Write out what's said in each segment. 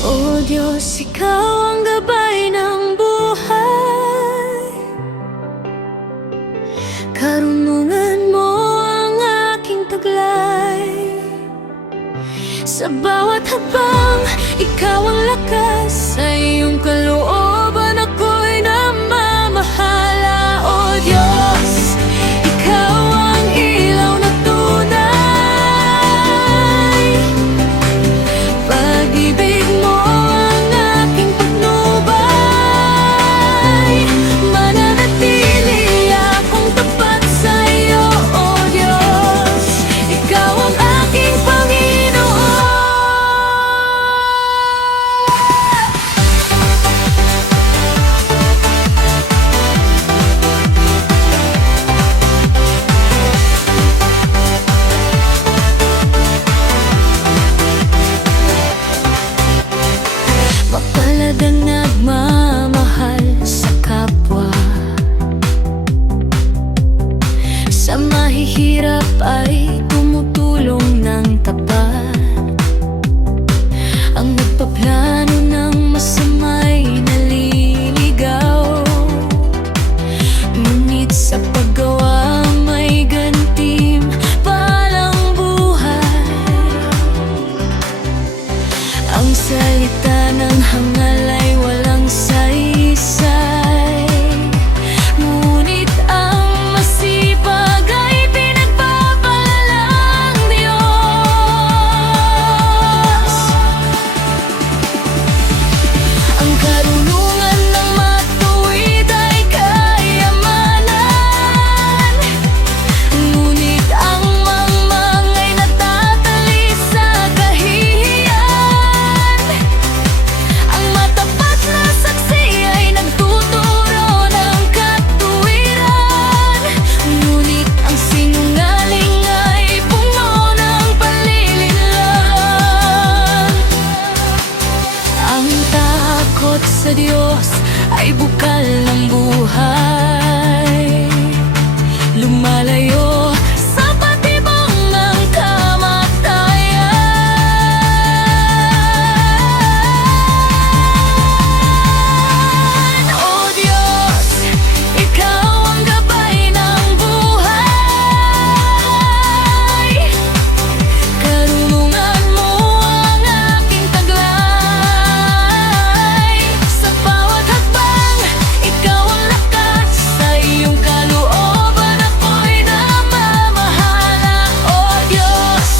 O Diyos, Ikaw ang gabay ng buhay. Karunungan mo ang aking taglay. Sa bawat hakbang, Ikaw ang lakas. Sa iyong kalooban ako'y namamahala. O Diyos, Ikaw ang ilaw na tunay. Pag-ibig mo ang aking patnubay. Mananatili akong tapat sa iyo, O Diyos. Ikaw ang aking Panginoon. Mapalad ang nagmamahal sa kapwa. Sa mahihirap ay tumutulong ng tapat. Ang nagpaplano ng masama'y naliligaw. Ngunit sa paggawa may gantim palang buhay. Ang salita ng hangal ay walang saysay. Ngunit ang masipag ay pinagpapalalang Diyos. Ang karunungan ng matuwid ay kayamanan. Ngunit ang mangmang ay natatali sa kahihiyan. Ang matapat na saksi ay nagtuturo ng katuwiran. Ngunit ang sinungaling ay puno ng palilinlang. Ang takot sa Diyos ay bukal ng buhay. Lumalayo sa patibong ng kamatayan. O Diyos, Ikaw ang gabay ng buhay. Karunungan mo ang aking taglay. Sa bawat hakbang, Ikaw ang lakas. Sa iyong kalooban ako'y namamahala. O Diyos,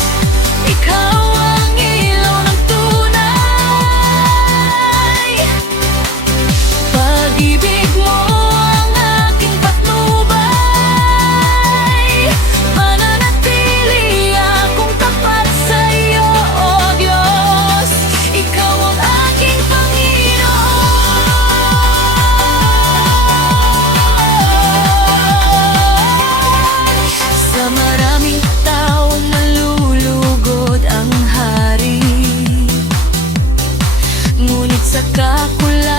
Ikaw ang ilaw ng tunay. Pag-ibig mo ang aking patnubay. Mananatili akong tapat sa iyo, O Diyos. Ikaw ang aking Panginoon. Sa maraming taong nalulugod ang hari. Ngunit sa kakulangan